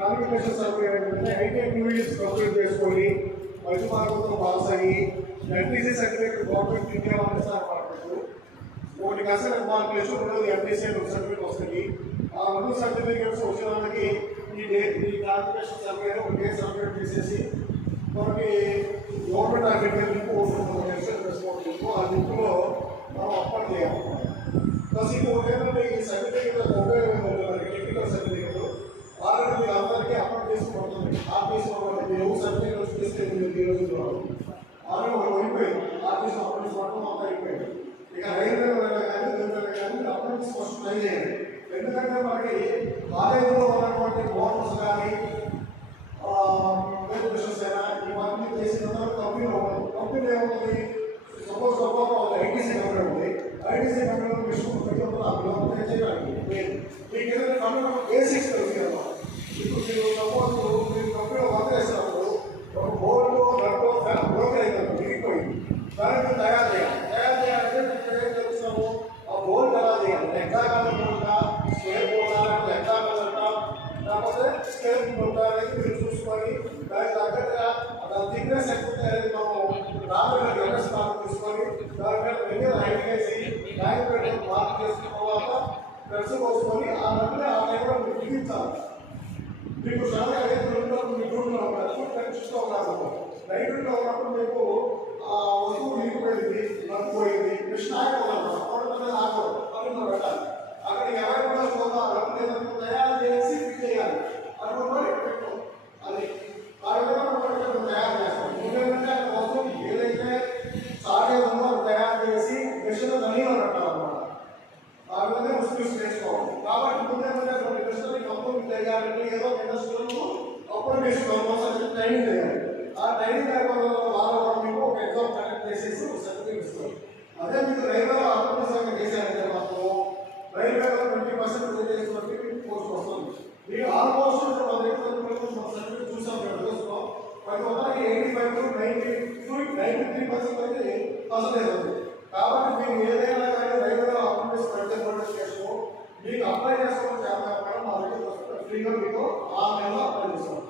Qualification certificate ఏంటంటే IT 2 years complete చేసుకొని మంచి మార్కులతో పాస్ అయ్యి ఎన్టీసీ సర్టిఫికేట్ గవర్నమెంట్ ఇండియా వాళ్ళు ఇస్తారు మార్కెట్ ఒకటి కన్సల్ట్ మార్కులు వేసి రెండు ఎంపీసీ సర్టిఫికేట్ వస్తుంది. ఆ రెండు సర్టిఫికేట్స్ వచ్చిన వాళ్ళకి ఈ క్వాలిఫికేషన్ సర్టిఫికేట్ ఒక డే సర్టిఫికేట్ తీసేసి మనకి గవర్నమెంట్ ఆఫ్ ఇండియా లింక్ వస్తుంది. ఆ లింక్లో మనం అప్లై చేయాలి. ప్లస్ ఇంకొకటి ఏంటంటే ఈ సర్టిఫికేట్ ఉపయోగం టెక్నికల్ సర్టిఫికేట్ ఆల్రెడీ మీరు అందరికీ అప్లోడ్ చేసి పడుతుంది. ఆఫీస్లో ఎవరు సర్టిఫికేట్ చేస్తే ఈ రోజుల్లో ఆల్రెడీ ఒకటి అయిపోయింది. ఆఫీస్లో అప్లోడ్ చేసుకోవడం అంతా అయిపోయింది. ఇక రైల్వేలో కానీ రైల్వేలో కానీ అప్లోడ్ ఫస్ట్ ట్రై చేయండి. ఎందుకంటే మనకి కాలేజీలో ఉన్నటువంటి బోనస్ కానీ నోటిఫికేషన్స్ అయినా ఇవన్నీ చేసిన తర్వాత కంపెనీలో ఉండదు. కంపెనీలో ఏముంటుంది, సపోజ్ ఐటీసీ కంపెనీ ఉంది. ఐటీసీ కంపెనీలో విషయం పెట్టినప్పుడు అప్పుడు చేయడానికి మీకు ఏదైనా కంపెనీలో బేసిక్స్ తెలుసు కదా. ఇప్పుడు మీరు సపోజ్ మీరు కంపెనీలో వర్క్ చేసినప్పుడు ఒక బోర్డు నట్టు బ్రోకర్ అవుతుంది, మిగిలిపోయింది. దాన్ని మీరు తయారు చేయాలంటే మీరు ఏం తెలుస్తాము, ఆ బోర్డు ఎలా చేయాలి, లెక్కాకాలం బోర్డా, స్క్వేర్ బోర్డా, లెక్కాకాలంట, లేకపోతే స్కేల్ బోర్డా అనేది మీరు చూసుకొని దానికి తగ్గట్టుగా దాని థిక్నెస్ ఎక్కువ అనేది మనం రాబోయే వ్యవస్థను తీసుకొని దాని మీద వెళ్ళి లైట్ వేసి లైట్ పెట్టి మార్క్ చేసుకున్న తర్వాత డ్రెస్ పోసుకొని ఆ నట్టుని ఆ టైంలో మీరు బిగించాలి. మీకు సడన్గా మీ రూమ్లో ఉంటారు చూస్తూ ఉన్నారు. లైట్లో ఉన్నప్పుడు మీకు ఆ వస్తువు విరిగిపోయింది, నడిపోయింది, మిషన్ ఆగిపోవాలి, ఆగకూడదు, అందులో పెట్టాలి. అక్కడికి ఎవరి కూడా పోతా రన్ను తయారు చేసి ఫిట్ చేయాలి. అనుకుని పెట్టు అది ఆ విధంగా మనం తయారు చేస్తాం. ఎందుకంటే ఆ వస్తువు ఏదైతే సాగే ఉందో తయారు చేసి మిషన్ నదిలో పెట్టాలన్నమాట. ఆ విధంగా ముస్లిమ్స్ నేర్చుకోవాలి. కాబట్టి ముందేమంటే కొన్ని మిషన్లు కంపెనీ చేయాలంటే ఏదో ఇండస్ట్రీలో అప్రెంటిస్ ట్రైనింగ్ చేయాలి. ఆ ట్రైనింగ్ అయిపోయిన వాళ్ళు మీకు ఒక ఎగ్జామ్ కండక్ట్ చేసేసి ఒక సర్టిఫికేట్ ఇస్తారు. అదే మీకు రైల్వేలో అప్రెంటిస్ చేశారంటే మాత్రం రైల్వేలో 20% చేసినట్టు పోస్ట్ వస్తుంది. మీరు ఆల్మోస్ట్ మన దగ్గర సర్టిఫికేట్ చూసాం రోజులో ప్రతి ఒక్కరికి 85-93% అయితే పర్సెంటేజ్ ఉంది. కాబట్టి మీరు ఏదైనా కానీ రైల్వేలో అప్రెంటిస్ పెడితే నోటిఫికేషన్ మీకు అప్లై చేసుకోవడం చేయాలి. మా దగ్గర ఫ్రీగా మీకు ఆ నెలలో అప్లై చేసుకోవాలి.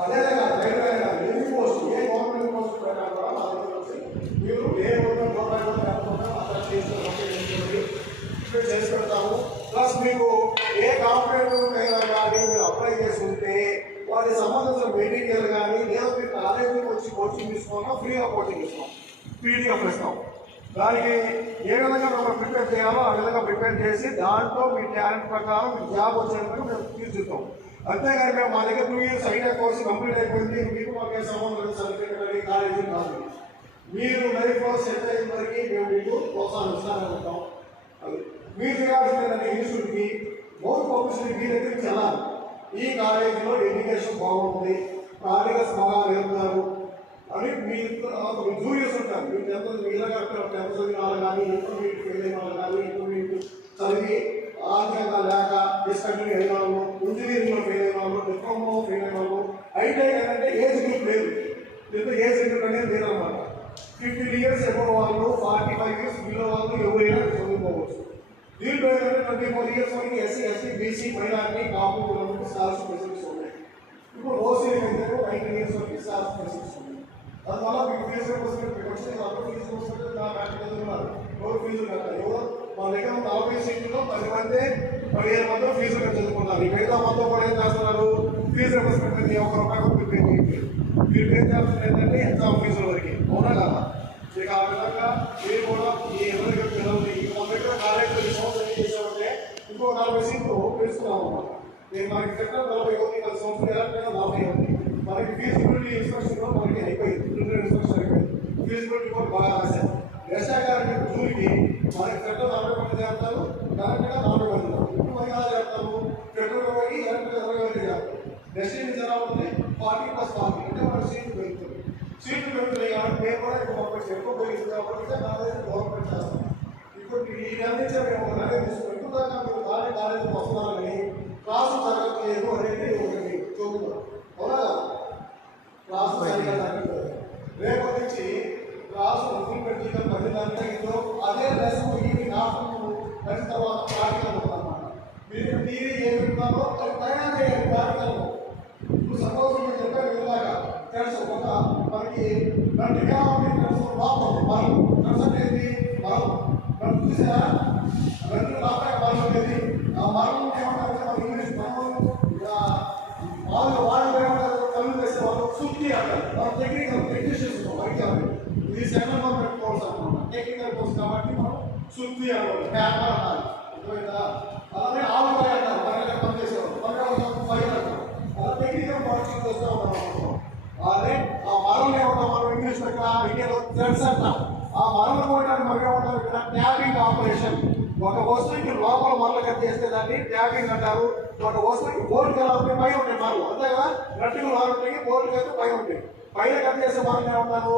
అదేవిధంగా రైల్వే ఎన్ని పోస్ట్ ఏ గవర్నమెంట్ పోస్ట్ పెట్టినా కూడా మా దగ్గర వచ్చి మీరు ఏ గవర్నమెంట్ గవర్నమెంట్ కాకుండా అక్కడ చేసి పెడతాము. ప్లస్ మీకు ఏ కాంపిటేటివ్ అయినా కానీ మీరు అప్లై చేసుకుంటే వాటికి సంబంధించిన మెటీరియల్ కానీ లేదా మీరు కాలేజీకి వచ్చి కోచింగ్ తీసుకోవాలా ఫ్రీగా కోచింగ్ ఇస్తాం, పీడిఎఫ్ ఇస్తాం. దానికి ఏ విధంగా మనం ప్రిపేర్ చేయాలో ఆ విధంగా ప్రిపేర్ చేసి దాంట్లో మీ టాలెంట్ ప్రకారం మీకు జాబ్ వచ్చేందుకు మేము తీర్చిస్తాం. అంతేగాని మేము మా దగ్గర 2 years ఐటీ కోర్సు కంప్లీట్ అయిపోయింది, మీకు మాకే సంబంధం సర్టిఫికేట్ అని కాలేజీ కాదు. మీరు లైఫ్లో సెట్ అయిన వరకు మేము మీకు ప్రోత్సాహిస్తానని ఉంటాం. అది మీరు చేయాల్సిందంటే ఇన్స్టిట్యూట్కి మోస్ట్ పబ్లిసిటీ మీ దగ్గరికి వెళ్ళాలి. ఈ కాలేజీలో ఎడ్యుకేషన్ బాగుంటుంది, ప్రాక్టికల్స్ బాగా నేర్పుతారు అని మీ జూనియర్స్ ఉంటారు. మీరు టెన్త్ చదివిన వాళ్ళు కానీ ఇంటర్మీడియట్ ఫెయిల్ అయిన వాళ్ళు కానీ ఇంటర్మీడియట్ చదివి ఆర్థికంగా లేక డిస్కంటిన్యూ అయిన వాళ్ళు, ఇంజనీరింగ్లో ఫెయిల్ అయిన వాళ్ళు, డిప్లొమాలో ఫెయిల్ అయిన వాళ్ళు, ఐటీ అంటే ఏజ్ గ్రూప్ లేదు. దీంతో ఏజ్ గ్రూప్ అనేది లేదన్నమాట. 15 years అబౌవ్ వాళ్ళు, 45 years బిలో వాళ్ళు ఎవరైనా చదువుకోవచ్చు. దీంట్లో ఏంటంటే 24 years వరకు ఎస్సీ, ఎస్టీ, బీసీ, మైనారిటీ, కాపు స్కాలర్షిప్ ఫెసిలిటీస్ ఉన్నాయి. ఇప్పుడు ఓసీ అయితే 19 years వరకు స్కాలర్షిప్ ఫెసిలిటీస్ ఉన్నాయి. అందువల్ల మీకు ఫీజు వచ్చి అందరూ ఫీజు చదువుతున్నారు. ఎవరు ఫీజు కట్టాలి? ఎవరు మా దగ్గర 40 సీట్లలో 10 మంది 15 మంది ఫీజు చదువుకున్నారు. ఈ మిగతా మొత్తం కూడా ఏం చేస్తున్నారు? ఫీజు రియంబర్స్మెంట్ ₹1 మీరు పే చేయండి. మీరు పే చేయాల్సింది ఏంటంటే ఎగ్జామ్ ఫీజుల వరకు, అవునా కదా? ఇక ఆ విధంగా మీరు కూడా ఈ ఎవరికి పిల్లల్ని మన దగ్గర కాలేజీలో ఈ సంవత్సరం ఏం చేసామంటే ఇంకో 40 సీట్లు పెంచుకున్నాం అన్నమాట. నేను మనకి చెప్పిన 40 ఉంది, 10 సంవత్సరాలు ఎలా 40 ఉంది. మనకి ఫీజిబిలిటీ ఇన్స్పెక్షన్ కూడా మనకి అయిపోయింది, ఇన్స్పెక్షన్ అయిపోయింది. ఫీజిబిలిటీ కూడా బాగా రాశారు. వ్యవసాయకారులకి జూలికి మనకి ఫెడరల్ 40 మంది చేస్తారు, కరెక్ట్గా 40 మంది. ఇప్పుడు మనకి ఎలా చేస్తాము? ఫెడరల్ పోయి కరెక్ట్గా 20 మంది చేస్తారు. డెస్టినేషన్ ఎలా ఉంటుంది? 40+40 అంటే మన సీట్లు పెరుగుతుంది. సీట్లు పెరుగుతున్నాయి కాబట్టి మేము కూడా ఎక్కువ ఎక్కువ పెరుగుతుంది కాబట్టి గవర్నమెంట్ చేస్తాం. ఇప్పుడు ఈ నిర్ణయించే మేము ఒక నిర్ణయం తీసుకున్నాం. ఇప్పుడు దాకా మీరు కాలేజీకి వస్తున్నారని క్లాసు జరగట్లేదు అనేది ఒకటి చూపుతాం, అవునా? క్లాసు సరిగా జరగట్లేదు. రేపటి నుంచి క్లాసు ఇంప్లిమెంట్ చేయడం 10 గంటలతో అదే లెసన్ ఈవినింగ్ ఆఫ్టర్నూన్ కలిసిన తర్వాత ప్రాక్టికల్ ఉందన్నమాట. మీరు టీవీ ఏమి ఉన్నారో అది తయారు చేయాలి ప్రాక్టికల్. ఇప్పుడు సపోజ్ నేను చెప్పాను ఇలాగా తెలుసు ఒక మనకి రెండు ఎకనామిక్ తెలుసు లోపం మనం తెలుసు అంటే ఏంటి మనం మనం చూసారా రెండు లోపల మనం అనేది ఆ మనం ఏమంటారు మన ఇంగ్లీష్ మనం వాళ్ళు వాళ్ళు ఏమంటారు కళ్ళు వేసే వాళ్ళు సుత్తి అంటారు వాళ్ళు టెక్నీషియన్స్ మనకి ఇది సెకండ్ గవర్నమెంట్ కోర్స్ అనమాట టెక్నికల్ కోర్స్ కాబట్టి మనం సుత్తి అన్నారు హ్యాపర్ అన్నారు అర్థమైందా అలాగే ఆవుకాయ అంటారు మన పనిచేసేవాళ్ళు మన ఫైర్ అంటారు అలా టెక్నికల్ పాలసీ చేస్తూ ఉన్నాం అదే ఆ మరం ఏమంటాం మనం ఇంగ్లీష్ ఇక్కడ ఇండియాలో థ్రెడ్స్ అంటాం ఆ మరం పోయడానికి మనం ఏమంటాం ఇక్కడ ట్యాపింగ్ ఆపరేషన్ ఒక వస్తువుకి లోపల మరలు కట్ చేస్తే దాన్ని ట్యాపింగ్ అంటారు ఒక వస్తువుకి బోర్డు కలాలి పైన ఉంటాయి మరలు అంతే కదా గట్టిగా మరలు ఉంటాయి బోర్డు కలిపి పైన ఉంటాయి పైన కట్ చేసే మరలు ఏమంటారు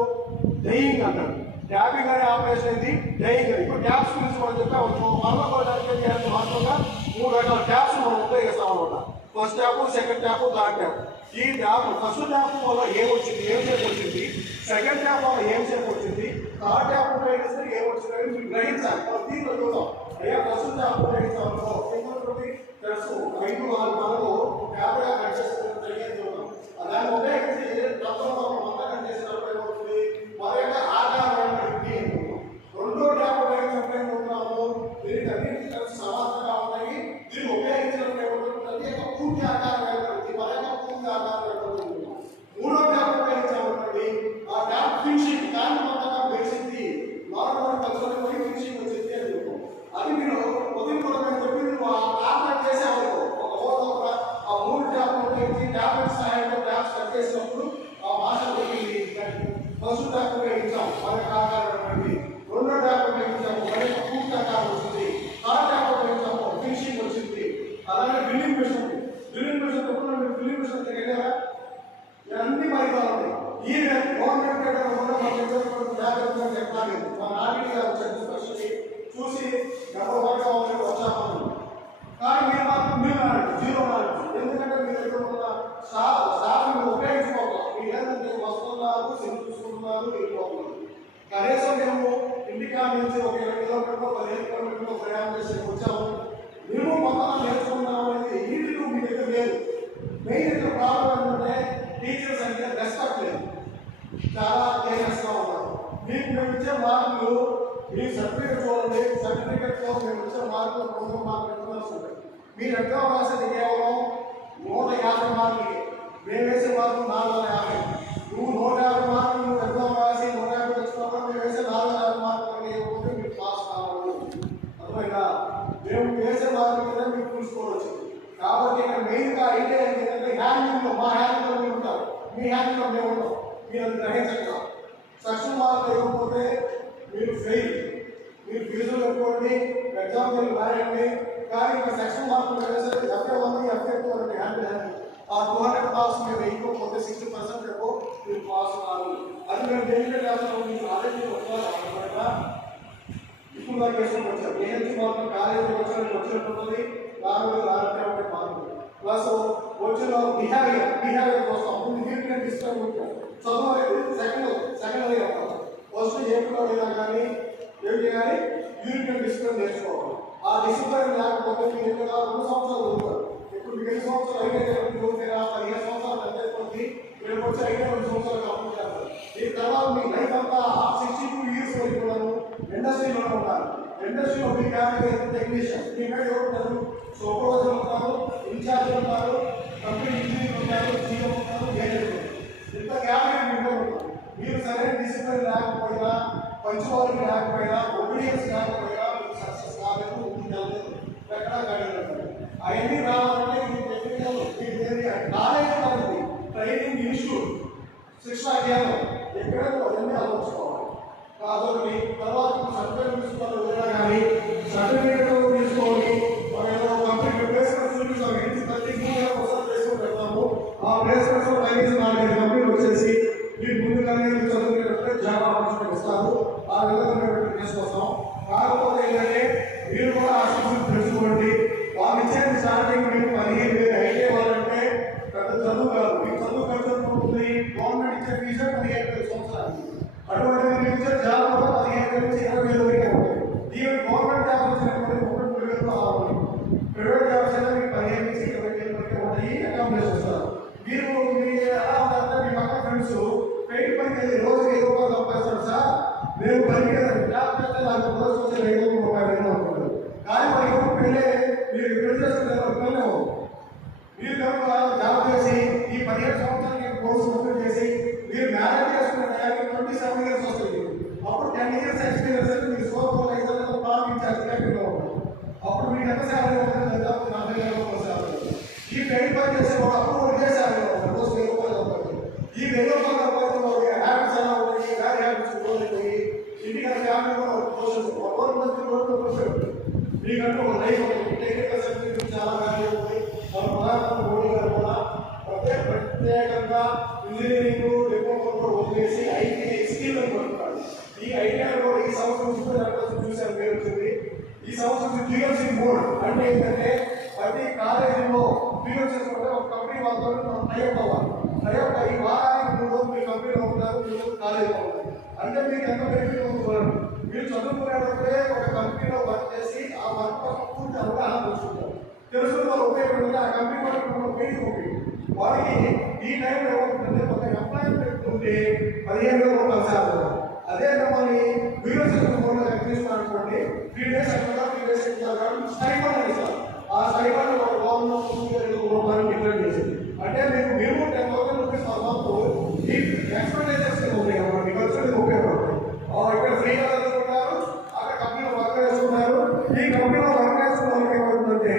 డైయింగ్ అంటారు ట్యాపింగ్ అనే ఆపరేషన్ ఇది డైయింగ్ ఇప్పుడు ట్యాప్స్ గురించి మనం చెప్పాము మరల పోయడానికి వాస్తవంగా 3 రకాల ట్యాప్స్ మనం ఉపయోగిస్తాం అనమాట first tap second tap third tap ఈ ట్యాప్ ఫస్ట్ ట్యాప్ వల్ల ఏమొచ్చింది ఏం షేప్ వచ్చింది సెకండ్ ట్యాప్ వల్ల ఏం షేప్ వచ్చింది థర్డ్ ట్యాప్ ఉపయోగిస్తే ఏమొచ్చింది అని మీరు గ్రహించాలి దీంట్లో చూద్దాం అయ్యా ఫస్ట్ ట్యాప్ ఉపయోగిస్తామో ఇంకొకటి తెలుసు 5-6 మనకు ట్యాప్గా కట్ చేస్తున్న జరిగేది చూద్దాం దాన్ని ఉపయోగించి మొత్తం కట్ చేసినప్పుడు ఏమవుతుంది మన యొక్క ఆకారం రెండో ట్యాప్ ఉపయోగించినప్పుడు ఏమవుతున్నాము దీనికి అన్నింటికి కలిసి సమానంగా ఉన్నాయి దీన్ని ఉపయోగించినప్పుడు ఏమవుతుంది అది యొక్క పూర్తి ఆకారం ఏర్పడుతుంది మన యొక్క పూర్తి ఆకారం ఏర్పడుతుంది మూడో ట్యాప్ ఉపయోగించామనుకోండి ఆ ట్యాప్ ఫినిషింగ్ దాన్ని మొత్తంగా వేసింది నార్మల్ కల్చర్ పోయి ఫినిషింగ్ వచ్చింది అని చెప్పు అది మీరు ఉదయం కూడా చెప్పి నువ్వు ఆ ట్యాప్ చేసావు ఒక ఆ 3 ట్యాప్ ఉపయోగించి ట్యాబ్లెట్ సహాయంతో ట్యాప్స్ కట్ చేసినప్పుడు ఆ భాష ఫస్ట్ ట్యాప్ ఉపయోగించాం మన ఆకారం రెండో ట్యాప్ ఉపయోగించాము మన యొక్క పూర్తి ఆకారం వచ్చింది థర్డ్ ట్యాప్ ఉపయోగించాము ఫినిషింగ్ వచ్చింది అలాగే డ్రిల్లింగ్ మిషన్ ఎప్పుడు మీరు డ్రిల్లింగ్ మిషన్ వెళ్ళారా అన్ని పరికరాలు ఉన్నాయి ఈ గవర్నమెంట్ ఎట్లాగేది మన ఆర్బిటీ గారు వచ్చే చూసి ఎవరు వచ్చాము కానీ మీరు మాత్రం జీరో నాలెడ్జ్ ఎందుకంటే మీ దగ్గర ఉన్న స్టాఫ్ మీరు ఉపయోగించుకోవాలి మీరు ఏంటంటే వస్తున్నారు సిమ్ చూసుకుంటున్నారు వెళ్ళిపోతున్నారు కనీసం మేము ఇంటికా నుంచి ఒక 20 కిలోమీటర్లు 15 కిలోమీటర్లు ప్రయాణం చేసి వచ్చాము మేము మొత్తం నేర్చుకున్నాము అనేది ఇంటికి మీ దగ్గర లేదు మెయిన్ ఇక్కడ ప్రాబ్లం ఏంటంటే టీచర్స్ అంటే రెస్పెక్ట్ లేదు చాలా కేర్లెస్గా ఉన్నారు మీకు మేము ఇచ్చే మార్కులు మీ సర్టిఫికేట్ చూడండి సర్టిఫికేట్లో మేము ఇచ్చే మార్కులు 2 మార్కులు వస్తుంది మీరు ఎగ్జామ్ రాసేది కేవలం 150 మార్కులకి మేము వేసే మార్కులు 450 నువ్వు 150 మార్కులు నువ్వు ఎగ్జామ్ రాసి 150 తెచ్చుకున్నప్పుడు మేము వేసే 450 మార్కులకి ఇవ్వకపోతే మీరు పాస్ కావాలి అర్థమైనా మేము వేసే మార్కుల మీద మీకు చూసుకోవచ్చు కాబట్టి ఇక్కడ మెయిన్గా అయితే ఏంటంటే హ్యాండింగ్లో మా హ్యాండింగ్లో మీరు ఉంటారు మీ హ్యాండింగ్లో మేము ఉంటాం మీరు అది గ్రహించగల సెక్షన్ మార్కులు ఇవ్వకపోతే మీరు ఫెయిల్ మీరు ఫీజులు పెట్టుకోండి ఎగ్జామ్ రాయండి కానీ ఇక్కడ సెక్షన్ మార్కులు వేసేది FA1 FA2 అంటే హ్యాండిల్ ఆ 200 మార్క్స్ మీరు ఇవ్వకపోతే 60% ఎక్కువ మీరు పాస్ కావాలి అది మేము డెలివరీ చేస్తాము మీకు ఆల్రెడీ వస్తారా ఇప్పుడు దాకా వేసుకొని వచ్చారు ఏహెచ్ మార్కులు కాలేజీకి వచ్చినట్టుంది 4,650 మార్కులు ప్లస్ వచ్చిన బిహేవియర్ కోసం ముందు మీరు డిస్కౌంట్ చదువు అనేది సెకండరీ అవుతారు ఫస్ట్ ఏపీలో అయినా కానీ ఏంటి కానీ యూనిట్ డిస్కౌంట్ నేర్చుకోవాలి ఆ డిసిప్లిన్ లేకపోతే మీరు ఇక్కడ 2 సంవత్సరాలు ఉంటారు ఇప్పుడు మీకు 5 సంవత్సరాలు అయితే 15 సంవత్సరాలు అంతేపోతుంది మీరు వచ్చి 2 సంవత్సరాలు కంప్లీట్ చేస్తారు దీని తర్వాత మీ లైఫ్ అంతా 62 ఇయర్స్ వరకు కూడాను ఇండస్ట్రీలో ఉంటారు ఇండస్ట్రీలో మీ క్యాబినెట్ టెక్నీషియన్ మీ మీద ఉంటారు సూపర్వైజర్ ఉంటారు ఇన్ఛార్జ్ ఉంటారు కంపెనీ ఇంజనీర్ ఉంటారు సీఎం ఉంటారు మేనేజర్ ఇంత క్యాబినెట్ మెంబర్ ఉంటారు మీరు సరైన డిసిప్లిన్ లేకపోయినా పంచువాళ్ళు లేకపోయినా ఒబీడియన్స్ లేకపోయినా మీకు సక్సెస్ కాలేదు ఉంటుంది ఎక్కడ కాలేదు అవన్నీ రావాలంటే మీకు టెక్నికల్ నాలెడ్జ్ కాదు ట్రైనింగ్ ఇన్స్టిట్యూట్ శిక్షణ కేంద్రం ఎక్కడైనా అవన్నీ ఆలోచించుకోవాలి అదొకటి తర్వాత సర్టిఫికేట్ తీసుకోవాలి కానీ సర్టిఫికేట్ తీసుకోవాలి కంప్లీట్ ప్లేస్మెంట్స్ చూపిస్తాం ప్రతి ఒకసారి ప్లేస్మెంట్ పెడతాము ఆ ప్లేస్మెంట్స్ 4-5 కంపెనీలు వచ్చేసి మీరు ముందుగానే చదువుకునేటప్పుడే జాబ్ ఆపర్చునిటీ ఇస్తారు ఆ విధంగా మేము తీసుకొస్తాం కాకపోతే ఏంటంటే మీరు కూడా ఆ సబ్జెక్ట్ తెలుసుకోండి వాళ్ళు ఇచ్చేది స్టార్టింగ్ మీకు 15,000 అయితే వాళ్ళంటే పెద్ద చదువు కాదు మీకు చదువు ఖర్చు ఉంటుంది గవర్నమెంట్ ఇచ్చే ఫీజు 15,000 సంవత్సరాలు అటువంటి మీరు ఇచ్చే జాబ్ కూడా 15,000 నుంచి 20,000 వరకు ఉంటుంది ఈవెన్ గవర్నమెంట్ జాబ్ వచ్చినటువంటి చేసి వాడు అప్రూవల్ చేశారు రోజు 1000 రూపాయలు అవుతుంది. ఈ 1000 రూపాయలు అవుతుంది వాడి హ్యాబిట్స్ ఎలా ఉన్నాయి, బ్యాడ్ హ్యాబిట్స్ పోయి ఇంటికి ఫ్యామిలీ కూడా మీకంటూ ఒక లైఫ్ టెక్నికల్ సర్టిఫికేట్ చాలా వాల్యూ ఉంది. మన ప్రధానమంత్రి మోడీ గారు కూడా ప్రత్యేకంగా ఇంజనీరింగ్ డిప్లొమా కూడా వదిలేసి ఐటీఐ స్కీమ్ అని పడుతున్నారు. ఈ ఐటీఐ కూడా ఈ సంవత్సరం చూసాను పేరు వచ్చింది. ఈ సంవత్సరం టీఎల్సీ బోర్డ్ అంటే ఏంటంటే ప్రతి కాలేజీలో టీఎల్సీ ఒక కంపెనీ వాళ్ళతో మనం టైప్ అవ్వాలి. టైప్ అయ్యి వారానికి 3 రోజులు మీ కంపెనీలో ఉంటారు, 3 రోజులు కాలేజీలో ఉంటారు. అంటే మీకు ఎంత బెనిఫిట్ ఉంటుంది. మీరు చదువుకునేటప్పుడే ఒక కంపెనీలో వర్క్ చేసి ఆ వర్క్ పూర్తి అవగాహన తెలుసుకుంటారు. తెలుసుకున్న వాళ్ళు ఉపయోగపడితే ఆ కంపెనీ వాళ్ళకి పెయిన్ ఉంటుంది. వాళ్ళకి ఈ టైంలో ఏమవుతుందంటే ఒక ఎంప్లాయ్మెంట్ ఉంటే 15,000 రూపాయలు శాలరీ. అదే మిమ్మల్ని యూనివర్సిటీ బోర్డులో తీసుకున్నటువంటి 3 days అట్లా 3 days స్టైఫండ్ అని ఇస్తారు. ఆ స్టైఫండ్ గవర్నమెంట్ రూపాయలు డిక్లేర్ చేసింది. అంటే మీకు మినిమం 10,000 రూపీస్ పర్ మంత్ ఈ ఎక్స్పెండిచర్స్ ఉంటాయి అన్నమాట. మీకు వచ్చి ఉపయోగపడతాయి. ఇక్కడ ఫ్రీగా చదువుకుంటారు, అక్కడ కంపెనీలో వర్క్ చేస్తున్నారు. ఈ కంపెనీలో వర్క్ చేస్తున్న వాళ్ళకి ఏమవుతుందంటే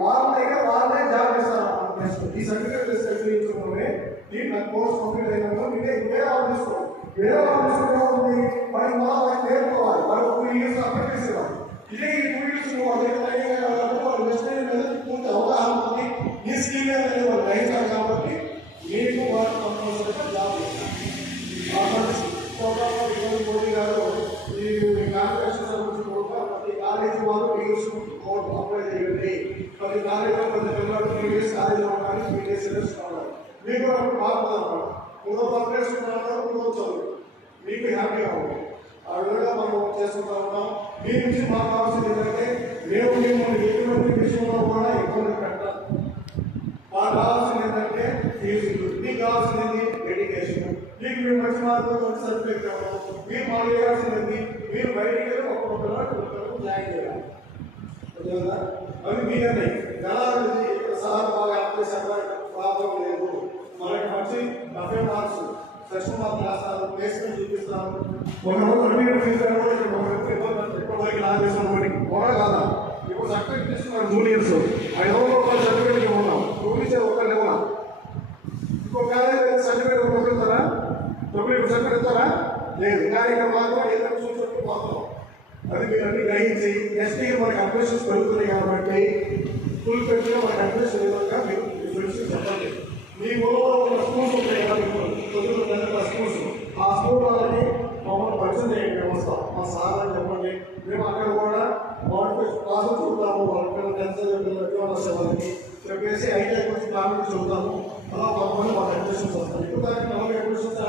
వాళ్ళ దగ్గర వాళ్ళే జాబ్ ఇస్తారు. ఈ సర్టిఫికేట్ తీసుకునే దీన్ని కోర్స్ కంప్లీట్ అయినాక వేరే వాళ్ళు తీసుకోవాలి. వేరే వాళ్ళు తీసుకుంటే వాడికి మనం నేర్చుకోవాలి. వాళ్ళు 2 years అప్రెంటిస్ ఇవ్వాలి. ఇదే ఈ 2 years వాళ్ళు వెస్టైన్ మీద పూర్తి అవగాహన ఉంది. ఈ స్కీమ్ అనేది వాళ్ళు గ్రహించాలి. కాబట్టి మీకు వాళ్ళు కంపల్సరీగా జాబ్ ఇస్తారు. మోడీ గారు ఈ కార్పొరేషన్ సంబంధించి కూడా ప్రతి కాలేజీ వాళ్ళు టీఎస్ కోడ్ అప్లై చేయండి. ప్రతి కాలేజీలో ప్రతి పిల్లలు 3 days కాలేజీలో ఉండాలి, 3 days కావాలి. మీకు అప్పుడు బాగుందన్నమాట. 3 వర్క్ చేసుకుంటున్నారు, 3 చదువు మీకు హ్యాపీగా ఉంది. ఆ విధంగా మనం చేసుకుంటా ఉన్నాం. మీ నుంచి మాకు కావాల్సింది ఏంటంటే మేము మిమ్మల్ని ఎటువంటి విషయంలో కూడా ఇబ్బంది పెట్టాలి. మాకు కావాల్సింది ఏంటంటే ఫీజులు, మీకు కావాల్సింది ఎడ్యుకేషన్. మీకు మీరు మంచి మార్కులు మంచి సర్టిఫికేట్ ఇవ్వడం. మీరు మాకు చేయాల్సింది మీరు బయటికి వెళ్ళి ఒక్కొక్కరు జాయిన్ చేయాలి. అది మీకనే గలాది సార్ బాగా అప్లై ప్రాబ్లం లేదు. మనకి మంచి 70 మార్క్స్ సెక్షన్ మార్క్స్ రాస్తారు, ప్లేస్మెంట్ చూపిస్తారు. ఒక రోజు అడ్మిట్ ఫీజు ఇప్పటివరకు లాగేసిన వాడికి కూడా కాదా. ఇప్పుడు సర్టిఫికేట్ తీసుకున్నారు జూనియర్స్ 500 రూపాయల సర్టిఫికేట్ ఉన్నాం. రూపీసారు ఒకళ్ళు ఇవ్వాలి. ఇంకో కాలేజ్ సర్టిఫికేట్ ఒకటి ఇస్తారా, సర్టిఫికేట్ ఇస్తారా లేదు. కానీ ఇక్కడ మాత్రం ఏదైనా చూసినట్టు మాత్రం అది మీరు అన్ని గ్రహించి ఎస్టీకి మనకి అప్లికేషన్స్ పెరుగుతున్నాయి కాబట్టి ఫుల్ పెట్టిన మనకి అప్లికేషన్ విధంగా మీరు చెప్పండి. మీ ఊళ్ళో ఉన్న స్కూల్స్ ఉంటాయి కదా, మీకు స్కూల్స్, ఆ స్కూల్ వాళ్ళని మమ్మల్ని పరిచయం చేయండి. వ్యవస్థ మా సార్ అని చెప్పండి. మేము అక్కడ కూడా వాళ్ళకి క్లాసులు చూద్దాము. వాళ్ళకి వాళ్ళకి చెప్పేసి ఐటీ గురించి కామెంట్ చూద్దాము. అలా కొంతమంది వాళ్ళ అడ్మిషన్స్ వస్తాయి. ఇప్పుడు దానికి 40 అడ్మిషన్స్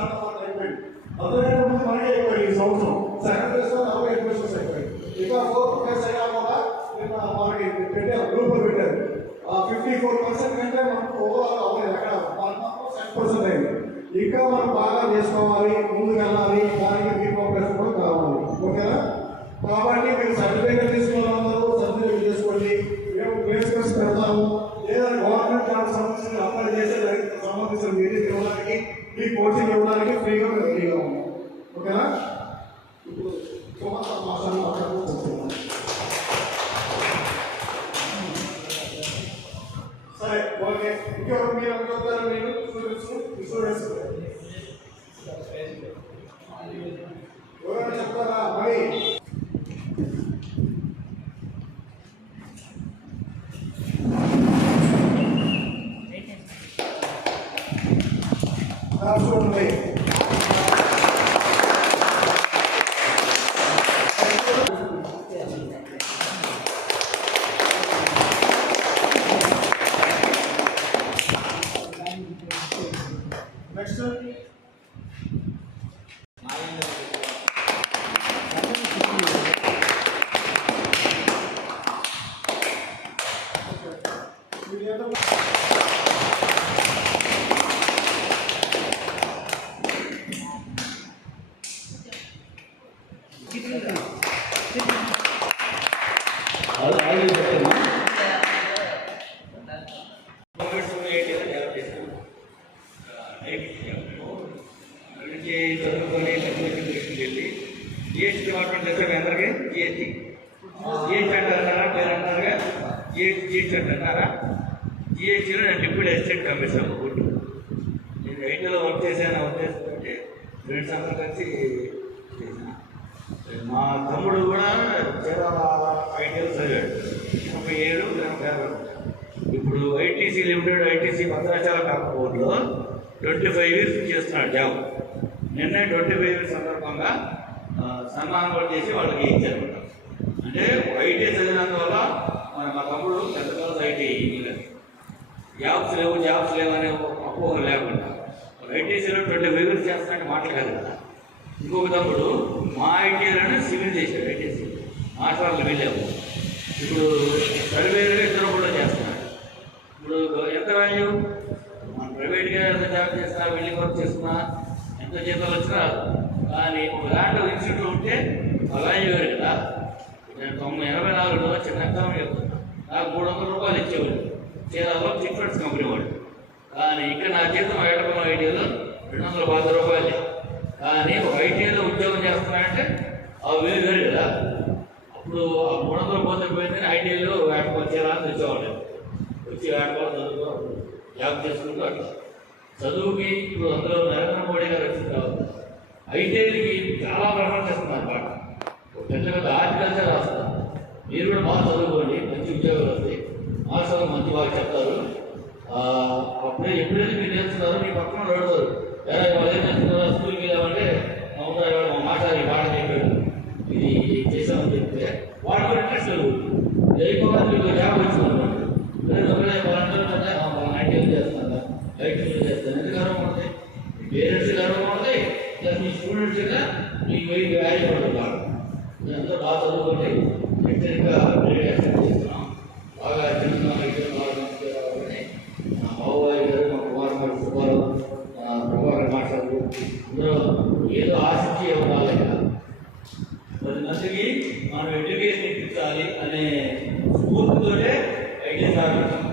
అయిపోయింది. అదే మనకి అయిపోయింది. ఈ సంవత్సరం సెకండ్ ప్లేస్లో 40 అడ్మిషన్స్ అయిపోయింది. ఇంకా 4th ప్లేస్ అయినా కూడా మనకి పెట్టారు, గ్రూప్లో పెట్టారు. 54% కంటే మనకు ఓవరాల్ అవ్వలేదు. ఎక్కడ 7% అయింది. ఇంకా మనం బాగా చేసుకోవాలి, ముందుకు వెళ్ళాలి. దానికి మీ కోఆపరేషన్ కూడా కావాలి. ఓకేనా? కాబట్టి మీరు సర్టిఫికేట్ తీసుకోవాలన్నారు, సర్టిఫికేట్ చేసుకోండి. మేము ప్లేస్మెంట్స్ పెడతాము. లేదా గవర్నమెంట్ జాబ్ సంబంధించిన అప్లై చేసే దానికి సంబంధించిన మీటింగ్ ఇవ్వడానికి, మీ కోచింగ్ ఇవ్వడానికి ఫ్రీగా రెడీగా ఉన్నాం. ఓకేనా? ఇప్పుడు మాసాలు మాట్లాడుకుంటున్నాం. సరే, ఓకే. ఇంకెవరు మీరు అనుకుంటారు? మీరు స్టూడెంట్స్ ఎవరైనా చెప్తారా? మరి చూడండి, నెక్స్ట్ చదువుకొని టెక్నాలజీ వెళ్ళి జిఎస్టీ డిపార్ట్మెంట్ చేస్తే అందరికీ జిఎస్టీ అంటారా పేరు అంటారుగా జిఎస్టీ అంటారా జిహెచ్లో నేను డిప్యూటీ అసిస్టెంట్ కమిషనర్ గుంటూరు. నేను ఐటీలో వర్క్ చేశాను. ఉద్దేశం అంటే ఫ్రెండ్స్ అందరూ కలిసి చేశాను. మా తమ్ముడు కూడా చీరాల ఐటీలో చదివాడు. 37 ఇప్పుడు ITC limited, ITC Bhadrachala paper బోర్డులో 25 ఇయర్స్ చేస్తున్నాడు జాబ్. నిన్నే 25 ఇయర్స్ సందర్భంగా సన్మానం కూడా చేసి వాళ్ళకి ఇచ్చారు. అంటే ఐటీ చదివినందువల్ల మా తమ్ముడు పెద్దకాలం ఐటీ జాబ్స్ లేవు అనే అపోహ లేకుండా ఐటీసీలో 25 ఇయర్స్ చేస్తానంటే మాటలు కాదు కదా. ఇంకొక తమ్ముడు మా ఐటీలోనే సివిల్ చేశాడు. ఐటీసీ మాస్టర్లు వెళ్ళాము. ఇప్పుడు సర్వేలుగా ఇద్దరు కూడా చేస్తున్నారు. ఇప్పుడు ఎంత వాల్యూ మనం ప్రైవేట్గా ఎంత జాబ్ చేస్తున్నా, బిల్డింగ్ వర్క్ చేస్తున్నా, ఎంత జీతాలు వచ్చినా, కానీ ఒక ల్యాండ్ ఇన్స్టిట్యూట్ ఉంటే ఆ వాల్యూ వేరు కదా. నేను 1984లో చిన్న ఎగ్జామ్ చెప్తున్నా, నాకు 300 రూపాయలు ఇచ్చేవాళ్ళు చీరాలో చిట్ఫండ్స్ కంపెనీ వాళ్ళు. కానీ ఇక్కడ నా జీతం ఏడపల్లి ఐటీలో 210 రూపాయలు. కానీ ఒక ఐటీలో ఉద్యోగం చేస్తున్నానంటే అవి వేరు కదా. అప్పుడు 300 రూపాయలు పోయిందని ఐటీలో చీరాలని తెచ్చేవాళ్ళు. వచ్చి ఆడవాళ్ళు చదువుకో జాబ్ చేసుకుంటూ అట్లా చదువుకి ఇప్పుడు అందులో నరేంద్ర మోడీ గారు వచ్చిన తర్వాత ఐటీఐకి చాలా ప్రిఫర్ చేస్తున్నారు. పాట పెద్ద పెద్ద ఆర్టికల్సే రాస్తారు. మీరు కూడా బాగా చదువుకోండి, మంచి ఉద్యోగాలు వస్తాయి, మాస్టర్లు మంచి బాగా చెప్తారు. అప్పుడే ఎప్పుడైతే మీరు నేర్చుకున్నారో మీ పక్కన అడుగుతారు, ఎలా వాళ్ళే నేర్చుకున్నారా స్కూల్కి వెళ్ళామంటే అవుతారు మా మాట్లాడి పాట చెప్పాడు ఇది చేసామని చెప్తే వాడికి ఇంట్రెస్ట్ లేదు. అయిపోవాలి మీకు జాబ్ వచ్చిందన్నమాట. ఐటీలు చేస్తాను, ఐటీలు చేస్తాను. ఎందుకు గర్వం ఉంటుంది? పేరెంట్స్ గర్వం ఉంటుంది, ప్లస్ మీ స్టూడెంట్స్గా మీకు వెయ్యి వాల్యూ పడుతుంది. ఎంతో బాగా చదువుకోండి. ఎక్కడిగా యాక్సెప్ట్ చేస్తున్నాం. బాగా చిన్న ఐటీలు బాగా తీసుకురావాలని మా బాబుబాయి గారు, మా కుమార్ గారు, ప్రభాకర్ మాస్టర్లు అందరూ ఏదో ఆశించి ఉండాలి కదా. 10 మందికి మనం ఎడ్యుకేషన్ ఇప్పించాలి అనే స్ఫూర్తితోనే ఐటీ సాధించాం.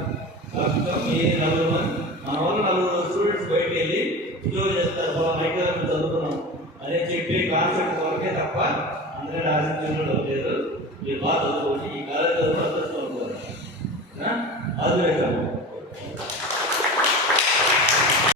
ఈ 4 మంది మన వల్ల 4 స్టూడెంట్స్ బయటకు వెళ్ళి ఉద్యోగం చేస్తారు, వాళ్ళ ఐటీలో మేము చదువుకున్నాం అని చెప్పి కాన్సెప్ట్ వరకే తప్ప అందరినీ ఆశించడం లేదు. మీరు బాగా చదువుకోండి. ఈ కాలేజీ చదువు అదృష్టం అవుతుంది. అదృష్టం